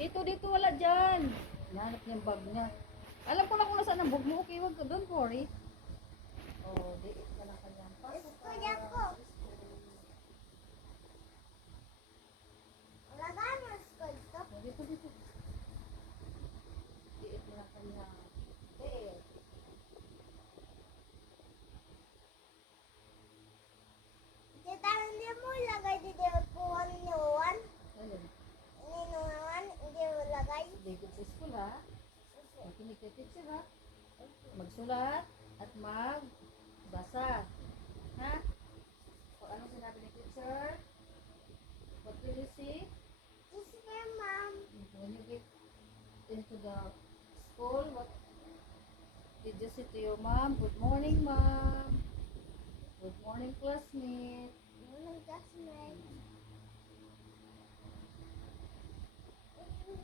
Dito, wala dyan. Nahanap niya yung bag niya. Alam ko lang kung nasaan ang bag mo. Okay, wag ka. Don't worry. Oh, diit ka na kanyang pasok. Kuya ko. Wala ba mo school to? Oh, dito. Diit na kanyang. Diit. Tita, hindi mo lagay dito po ang nuwan. Ayun. Ninuwan, hindi mo lagay. Hindi good sa school ha. Makinig kay teacher ha. Magsulat at magbasa. Ha? O anong sinabi ni teacher? What will you see? Yes, ma'am. When you get into the school, what did you say to your mom? Good morning, mom. Good morning, classmate. Anong classmate?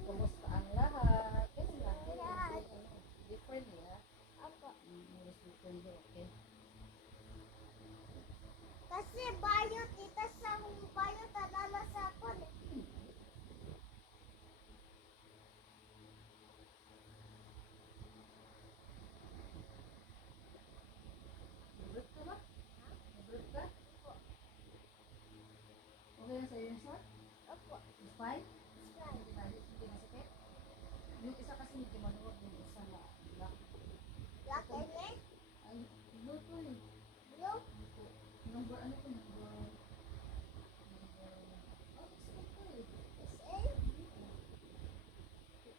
Kumusta ang lahat? Ganun lang. Lahat. Different, yeah? Ako. English different, okay. Kasi bayo, tita, sa bayo, talala sa ako. Nag-break ka ba? Nag-break ka? Okay na sa'yo yung shot? Ako. It's fine? Right. Hindi ba? Hindi masakit? Yung isa kasi hindi manuwag, yung isa na black. Black and red? Ay, blue to eh. Blue? Number ano to? Number... Oh, it's okay. SA?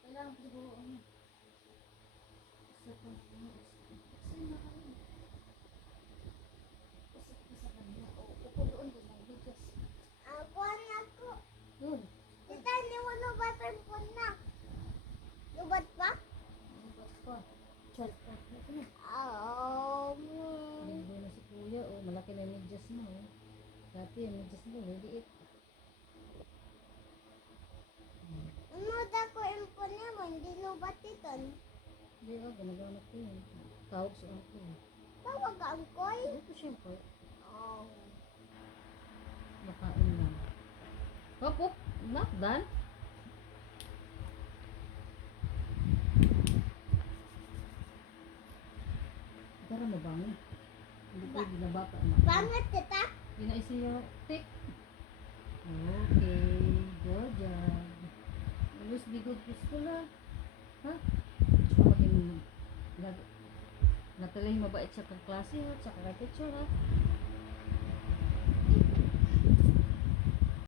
Kailangan ko siguro ano. Second, ano, exam na kami. Usap ka sa kanila. O, upo doon din ang bigas. Ako na ako. Yun. Tita, hindi mo lubat ang phone na. Lubat pa? Ano ba pa? Chat pa. Ito na. Lindo na si kuya. Oh, malaki na yung medyas mo. Oh. Dati yung medyas mo. Liit. Ano da ko yung phone niya mo? Hindi lubat ito. Hindi oh, ganagamit ko yun. Tawag sa ako. Tawag ka ang koy. Ito siyempre. Oh. Makain lang. Hop, hop. Not done. Tara mo bangon. Hindi pwede na bata. Bangat tita. Ginaisi yung tick. Okay. Good job. Always be good to school ha. Ha? Tsaka maging nataling mabait siya kang klase ha. Tsaka kay teacher ha.